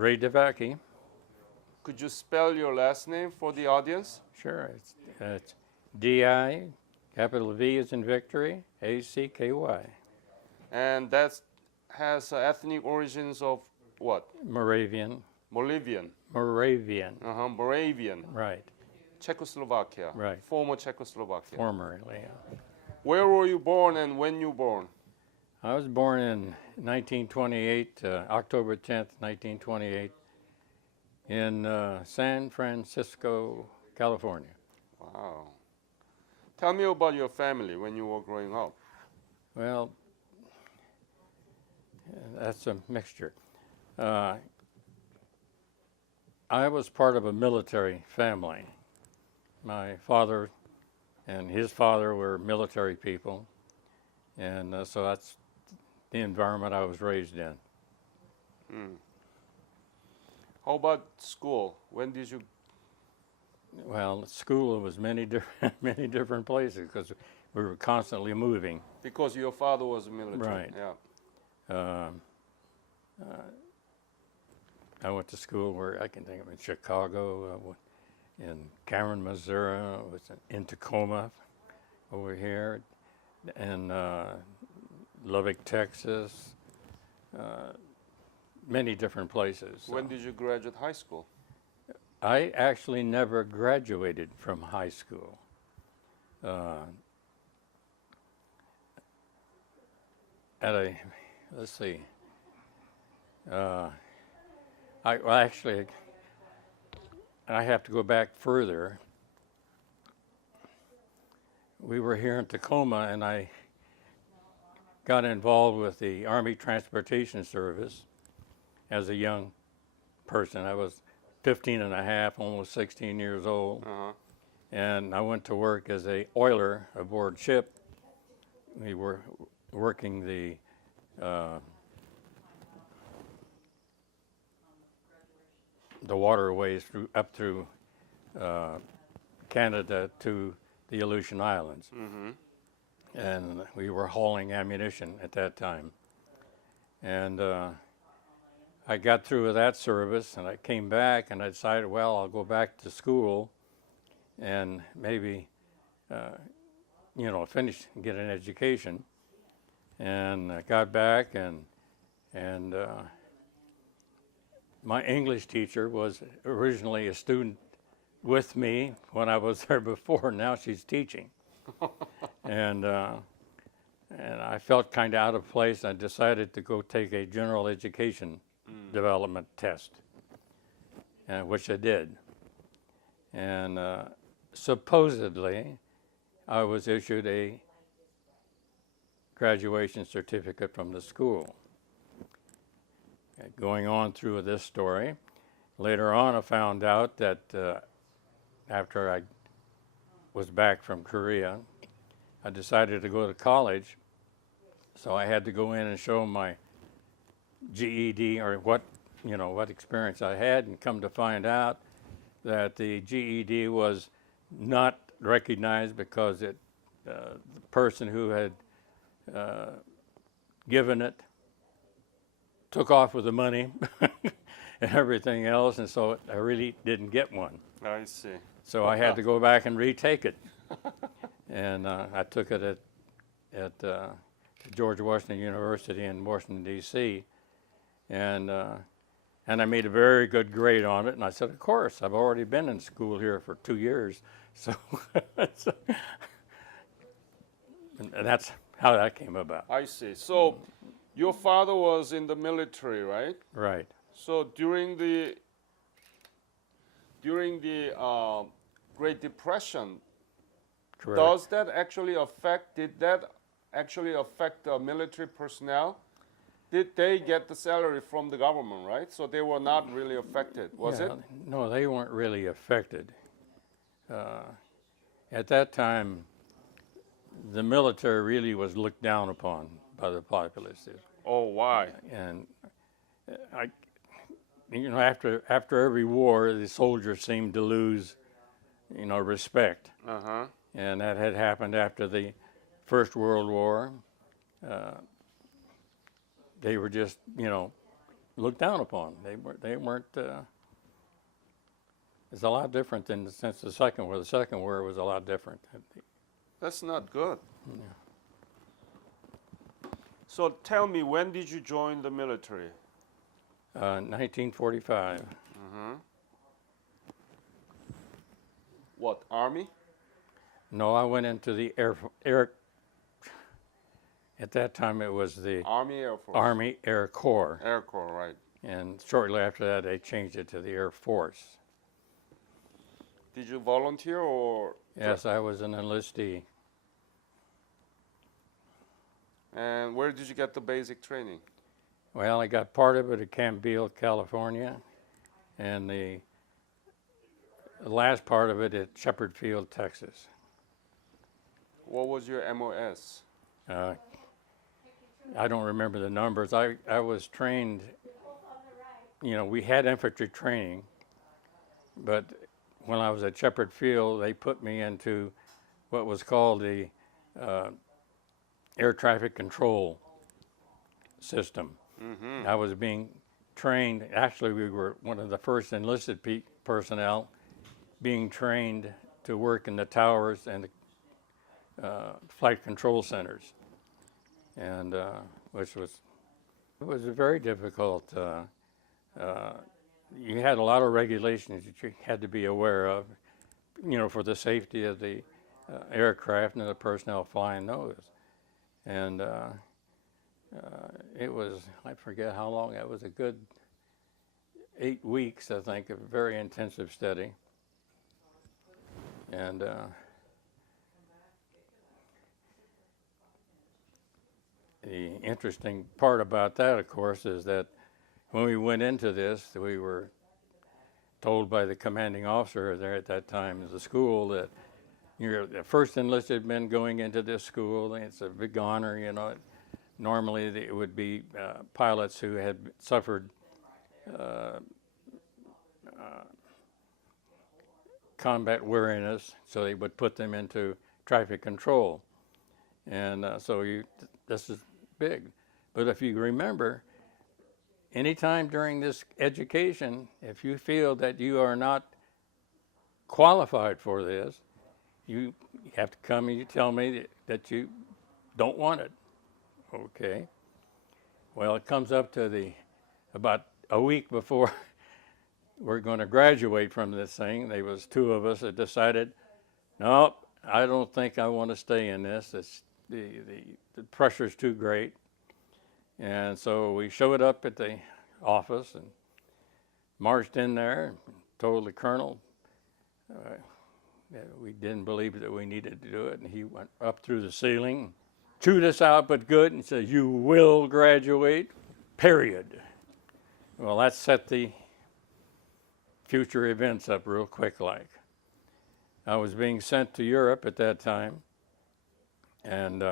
Ray Divacky. Could you spell your last name for the audience? Sure, it's D-I, capital V as in victory, A-C-K-Y. And that has ethnic origins of what? Moravian. Moravian. Moravian. Moravian. Right. Czechoslovakia. Right. Former Czechoslovakia. Formerly, yeah. Where were you born and when you born? I was born in 1928, October 10th, 1928, in San Francisco, California. Wow. Tell me about your family when you were growing up. Well, that's a mixture. I was part of a military family. My father and his father were military people, and so that's the environment I was raised in. How about school? When did you? Well, school was many different places because we were constantly moving. Because your father was a military. Right. Yeah. I went to school where I can think of in Chicago, in Cameron, Missouri, in Tacoma, over here, and Lubbock, Texas, many different places. When did you graduate high school? I actually never graduated from high school. Let's see. I have to go back further. We were here in Tacoma, and I got involved with the Army Transportation Service as a young person. I was 15 and a half, almost 16 years old. And I went to work as a oiler aboard ship. We were working the waterways up through Canada to the Aleutian Islands. And we were hauling ammunition at that time. And I got through with that service, and I came back, and I decided, well, I'll go back to school and maybe, finish and get an education. And I got back, and my English teacher was originally a student with me when I was there before. Now she's teaching. And I felt kind of out of place. I decided to go take a general education development test, which I did. And supposedly, I was issued a graduation certificate from the school. Going on through this story, later on I found out that after I was back from Korea, I decided to go to college, so I had to go in and show my GED or what experience I had, and come to find out that the GED was not recognized because the person who had given it took off with the money and everything else, and so I really didn't get one. I see. So I had to go back and retake it. And I took it at George Washington University in Washington, D.C., and I made a very good grade on it. And I said, of course, I've already been in school here for 2 years. So and that's how that came about. I see. So your father was in the military, right? Right. So during the Great Depression, Correct. Did that actually affect the military personnel? Did they get the salary from the government, right? So they were not really affected, was it? No, they weren't really affected. At that time, the military really was looked down upon by the populace. Oh, why? And after every war, the soldiers seemed to lose, respect. And that had happened after the First World War. They were just, looked down upon. They weren't. It's a lot different than since the Second War. The Second War was a lot different. That's not good. Yeah. So tell me, when did you join the military? 1945. What, Army? No, I went into the air. At that time, it was the Army, Air Force? Army Air Corps, Air Corps, right. and shortly after that, they changed it to the Air Force. Did you volunteer or? Yes, I was an enlistee. And where did you get the basic training? Well, I got part of it at Camp Beale, California, and the last part of it at Shepherd Field, Texas. What was your MOS? I don't remember the numbers. I was trained, we had infantry training, but when I was at Shepherd Field, they put me into what was called the air traffic control system. Mm-hmm. I was being trained, actually we were one of the first enlisted personnel being trained to work in the towers and the flight control centers, and which was very difficult. You had a lot of regulations that you had to be aware of, for the safety of the aircraft and the personnel flying those. And it was, I forget how long, it was a good 8 weeks, I think, of very intensive study. And the interesting part about that, of course, is that when we went into this, we were told by the commanding officer there at that time at the school that you're the first enlisted men going into this school. It's a big honor, Normally it would be pilots who had suffered combat weariness, so they would put them into traffic control. And this is big. But if you remember, anytime during this education, if you feel that you are not qualified for this, you have to come and you tell me that you don't want it. Okay. Well, it comes up to about a week before we're going to graduate from this thing. There was 2 of us that decided, no, I don't think I want to stay in this. It's the pressure's too great. And so we showed up at the office and marched in there and told the colonel that we didn't believe that we needed to do it. And he went up through the ceiling, chewed us out but good, and said, "You will graduate, period." Well, that set the future events up real quick like. I was being sent to Europe at that time, and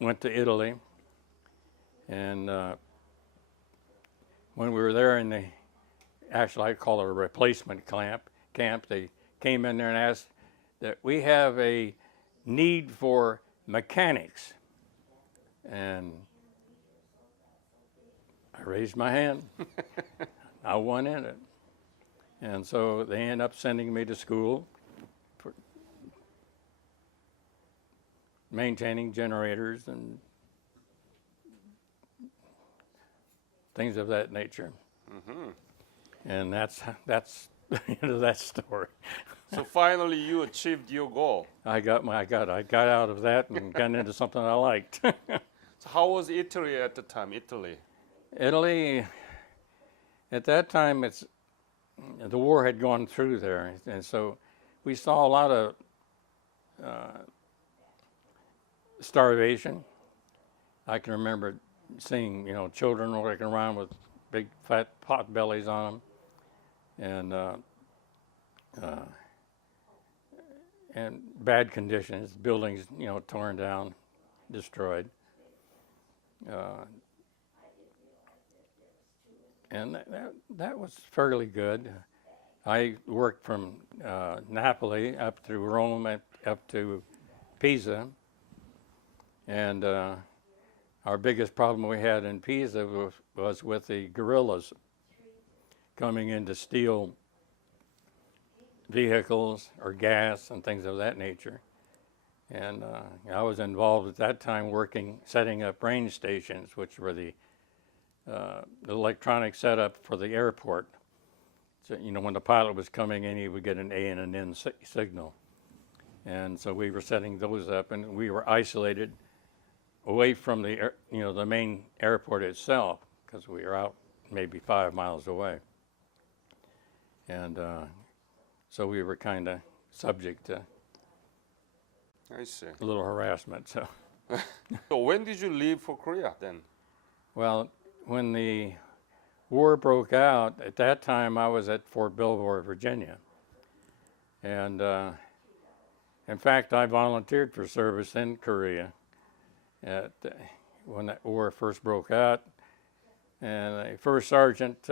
went to Italy, and when we were there in the, actually I call it a replacement camp, they came in there and asked that we have a need for mechanics, and I raised my hand. I went in it, and so they ended up sending me to school for maintaining generators and things of that nature. Mm-hmm. And that's the end of that story. So finally, you achieved your goal. I got out of that and got into something I liked. So how was Italy at the time? Italy, at that time, the war had gone through there, and so we saw a lot of starvation. I can remember seeing, children walking around with big fat pot bellies on them, and bad conditions, buildings, torn down, destroyed. And that was fairly good. I worked from Napoli up through Rome, up to Pisa, And our biggest problem we had in Pisa was with the guerrillas coming in to steal vehicles or gas and things of that nature. And I was involved at that time setting up range stations, which were the electronic setup for the airport. So, when the pilot was coming in, he would get an A and an N signal. And so we were setting those up, and we were isolated away from the main airport itself, because we were out maybe 5 miles away. And so we were kind of subject to I see. a little harassment. So, So when did you leave for Korea then? well, when the war broke out, at that time I was at Fort Belvoir, Virginia. And in fact, I volunteered for service in Korea when that war first broke out. And the first sergeant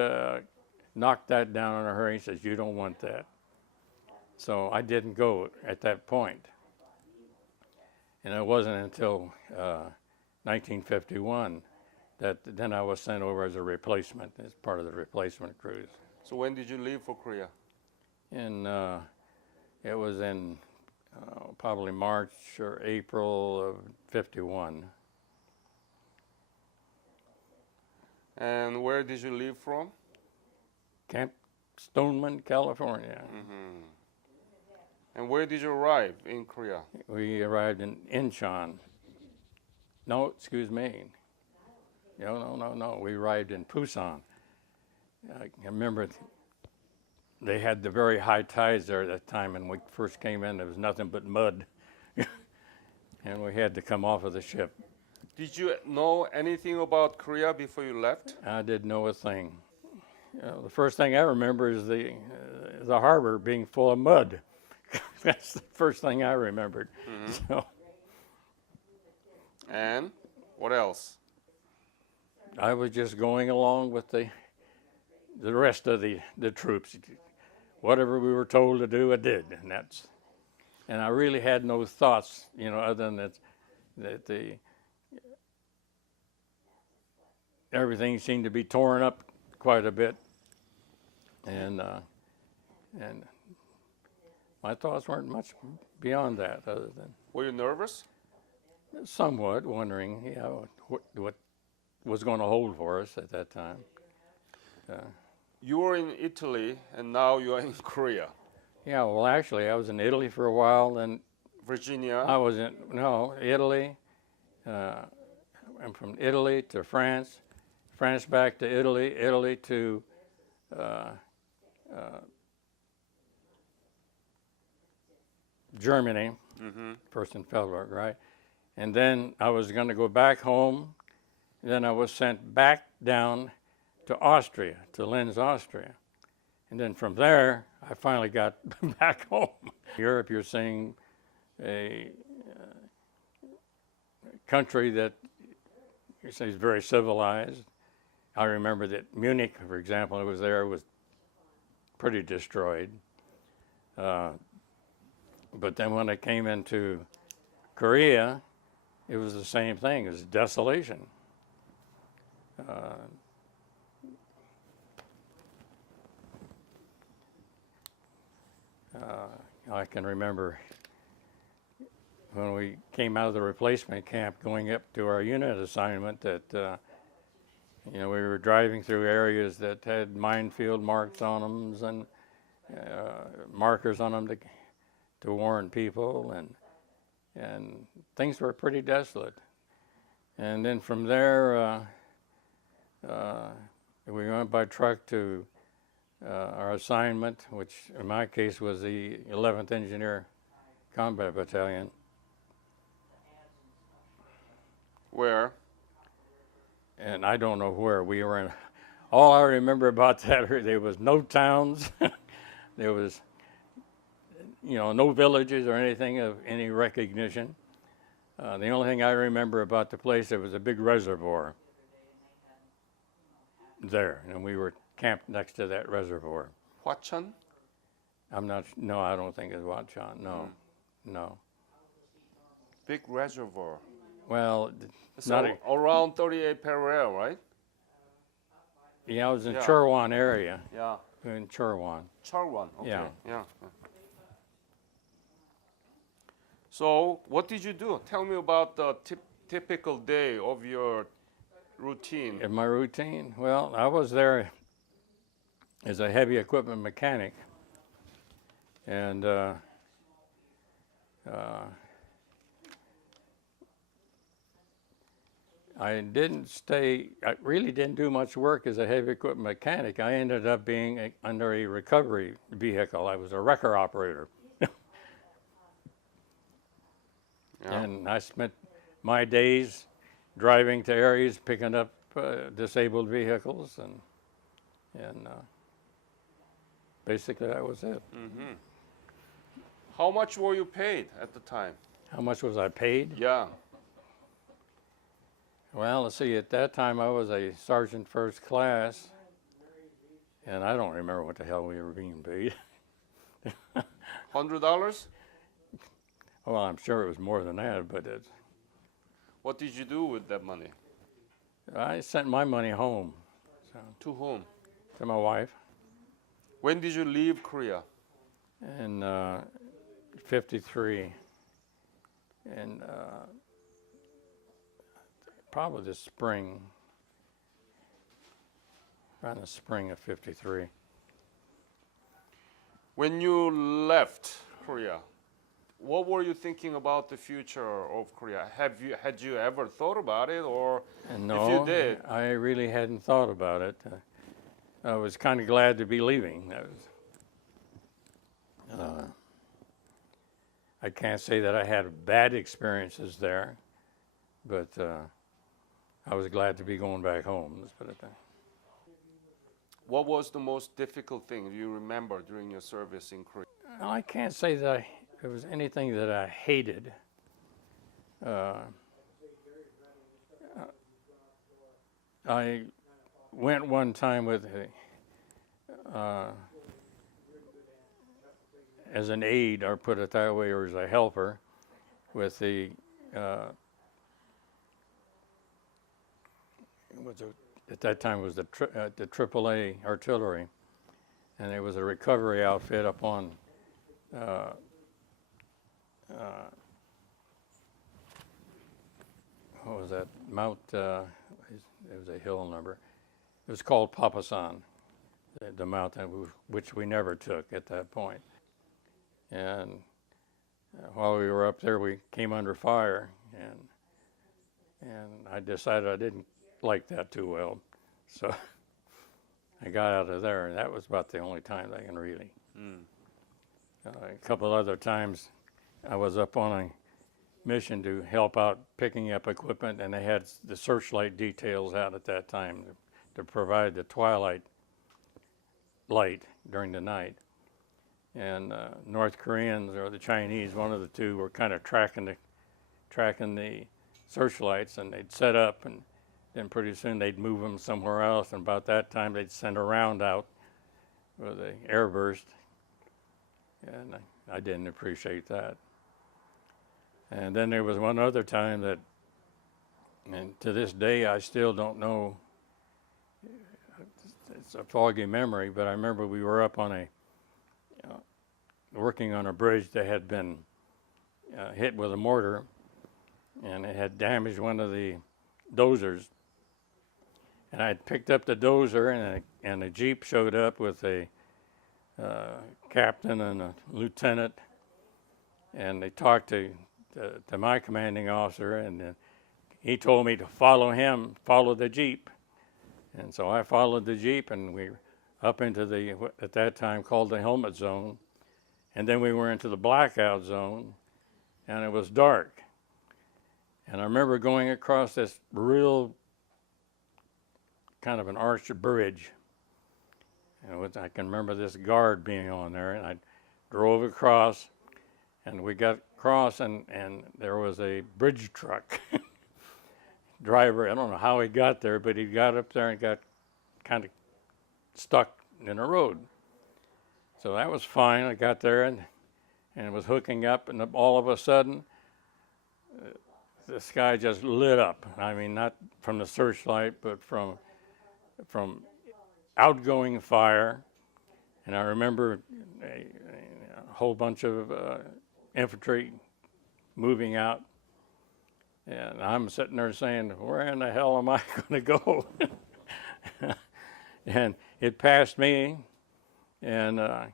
knocked that down in a hurry. He says, "You don't want that." So I didn't go at that point. And it wasn't until 1951 that then I was sent over as a replacement, as part of the replacement crews. So when did you leave for Korea? And it was in probably March or April of '51. And where did you leave from? Camp Stoneman, California. Mm-hmm. And where did you arrive in Korea? We arrived in Incheon. No, excuse me. No. We arrived in Busan. I remember they had the very high tides there at that time, and when we first came in, there was nothing but mud. And we had to come off of the ship. Did you know anything about Korea before you left? I didn't know a thing. The first thing I remember is the harbor being full of mud. That's the first thing I remembered. Mm-hmm. So And what else? I was just going along with the rest of the troops. Whatever we were told to do, I did, and I really had no thoughts, other than that everything seemed to be torn up quite a bit, and my thoughts weren't much beyond that, other than Were you nervous? somewhat wondering, what was going to hold for us at that time. You were in Italy and now you are in Korea. Yeah, well, actually, I was in Italy for a while, then Virginia. I was in Italy. I'm from Italy to France, France back to Italy, Italy to Germany, first in Felberg, right? And then I was going to go back home. Then I was sent back down to Austria, to Linz, Austria. And then from there, I finally got back home. Europe, you're seeing a country that you say is very civilized. I remember that Munich, for example, I was there, was pretty destroyed. But then when I came into Korea, it was the same thing. It was desolation. I can remember when we came out of the replacement camp going up to our unit assignment that we were driving through areas that had minefield marks on them and markers on them to warn people, and things were pretty desolate. And then from there, we went by truck to our assignment, which in my case was the 11th Engineer Combat Battalion. Where? And I don't know where we were in. All I remember about that, there was no towns, there was, no villages or anything of any recognition. The only thing I remember about the place, there was a big reservoir there, and we were camped next to that reservoir. Hwacheon? No, I don't think it's Hwacheon, no. Big reservoir. Well, So not a, around 38 parallel, right? yeah, I was in Yeah. Churwan area, Yeah. in Churwan. Charwan. Okay. Yeah. Yeah. So what did you do? Tell me about the typical day of your routine. In my routine, well, I was there as a heavy equipment mechanic, and I really didn't do much work as a heavy equipment mechanic. I ended up being under a recovery vehicle. I was a wrecker operator. Yeah. And I spent my days driving to areas, picking up disabled vehicles, and basically that was it. Mm-hmm. How much were you paid at the time? How much was I paid? Yeah. Well, let's see, at that time I was a sergeant first class, and I don't remember what the hell we were being paid. $100? Well, I'm sure it was more than that, but What did you do with that money? I sent my money home, so, To whom? to my wife When did you leave Korea? in '53, and probably the spring, around the spring of '53. When you left Korea, what were you thinking about the future of Korea? Had you ever thought about it, or And if no, you did? I really hadn't thought about it. I was kind of glad to be leaving. That was, I can't say that I had bad experiences there, but I was glad to be going back home. Let's put it that. What was the most difficult thing you remember during your service in Korea? I can't say that there was anything that I hated. I went one time with as an aide, or put it that way, or as a helper, with the at that time was the AAA artillery, and it was a recovery outfit up on what was that, Mount, it was a hill number. It was called Papasan, the mountain which we never took at that point. And while we were up there, we came under fire, and I decided I didn't like that too well. So I got out of there, and that was about the only time I can really. A couple other times I was up on a mission to help out picking up equipment, and they had the searchlight details out at that time to provide the twilight light during the night. And North Koreans or the Chinese, one of the two, were kind of tracking the searchlights, and they'd set up, and then pretty soon they'd move them somewhere else, and about that time they'd send a round out with an airburst, and I didn't appreciate that. And then there was one other time that, and to this day I still don't know, it's a foggy memory, but I remember we were up on working on a bridge that had been hit with a mortar, and it had damaged one of the dozers. And I had picked up the dozer, and a Jeep showed up with a captain and a lieutenant, and they talked to my commanding officer, and he told me to follow the Jeep. And so I followed the Jeep, and we up into the, at that time called the helmet zone, and then we were into the blackout zone, and it was dark. And I remember going across this real kind of an arched bridge, and I can remember this guard being on there, and I drove across, and we got across, and there was a bridge truck driver. I don't know how he got there, but he got up there and got kind of stuck in the road. So that was fine. I got there and was hooking up, and all of a sudden the sky just lit up. I mean, not from the searchlight, but from outgoing fire. And I remember a whole bunch of infantry moving out. And I'm sitting there saying, where in the hell am I going to go? And it passed me, and I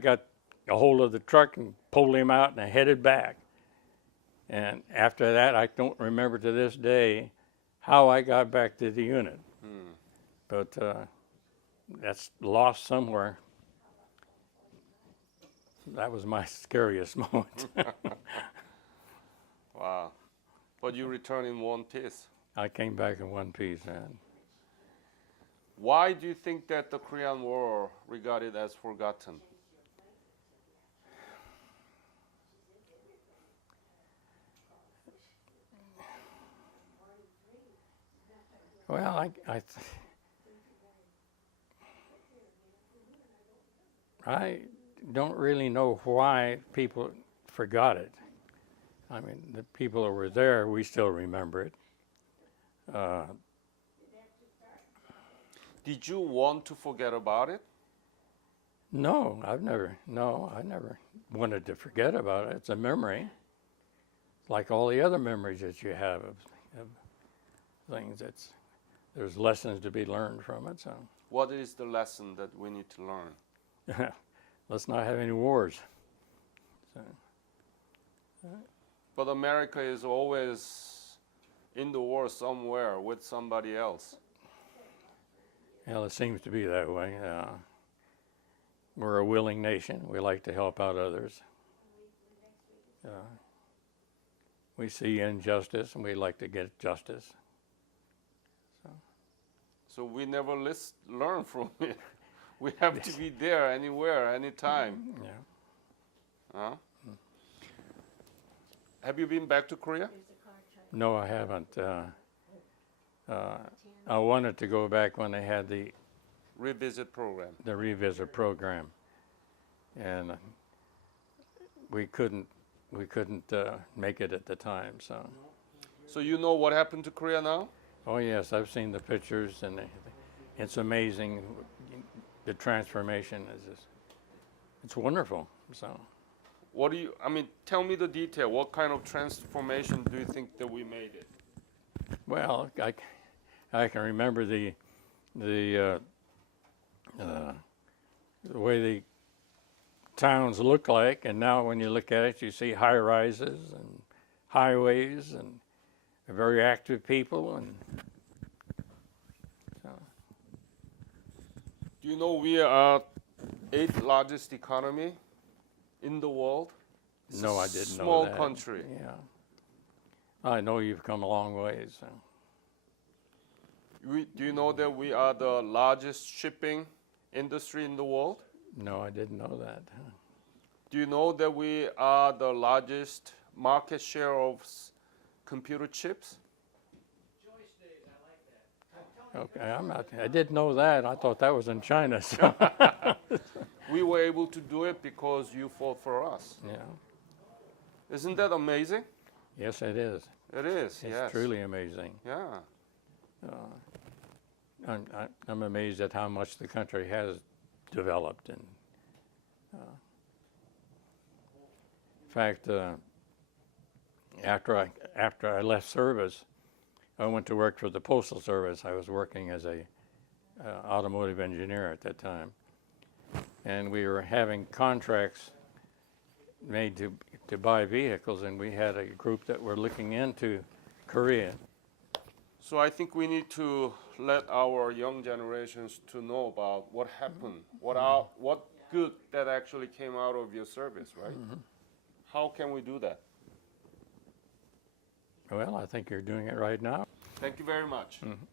got a hold of the truck and pulled him out, and I headed back. And after that, I don't remember to this day how I got back to the unit. But that's lost somewhere. That was my scariest moment. Wow. But you returned in one piece. I came back in one piece, man. Why do you think that the Korean War regarded as forgotten? Well, I don't really know why people forgot it. I mean, the people that were there, we still remember it. Did you want to forget about it? No, I never wanted to forget about it. It's a memory, like all the other memories that you have of things. There's lessons to be learned from it. So, What is the lesson that we need to learn? let's not have any wars. So, But America is always in the war somewhere with somebody else. well, it seems to be that way. We're a willing nation. We like to help out others. We see injustice, and we like to get justice. So we never learn from it. We have to be there anywhere, anytime. Yeah. Huh? Have you been back to Korea? No, I haven't. I wanted to go back when they had the Revisit program. revisit program, and we couldn't make it at the time. So you know what happened to Korea now? Oh yes, I've seen the pictures, and it's amazing. The transformation it's wonderful. So, What do you? I mean, tell me the detail. What kind of transformation do you think that we made it? well, I can remember the way the towns look like, and now when you look at it, you see high rises and highways and very active people. And so, Do you know we are 8th largest economy in the world? It's no, a I didn't know small that. country. Yeah, I know you've come a long ways. So. Do you know that we are the largest shipping industry in the world? No, I didn't know that. Do you know that we are the largest market share of computer chips? Okay, I didn't know that. I thought that was in China. So. We were able to do it because you fought for us. Yeah. Isn't that amazing? Yes, it is. It is, It's yes. truly amazing. Yeah. I'm amazed at how much the country has developed. And in fact, after I left service, I went to work for the Postal Service. I was working as a automotive engineer at that time, and we were having contracts made to buy vehicles, and we had a group that were looking into Korea. So I think we need to let our young generations to know about what happened, what good that actually came out of your service, right? Mm-hmm. How can we do that? Well, I think you're doing it right now. Thank you very much. Mm-hmm.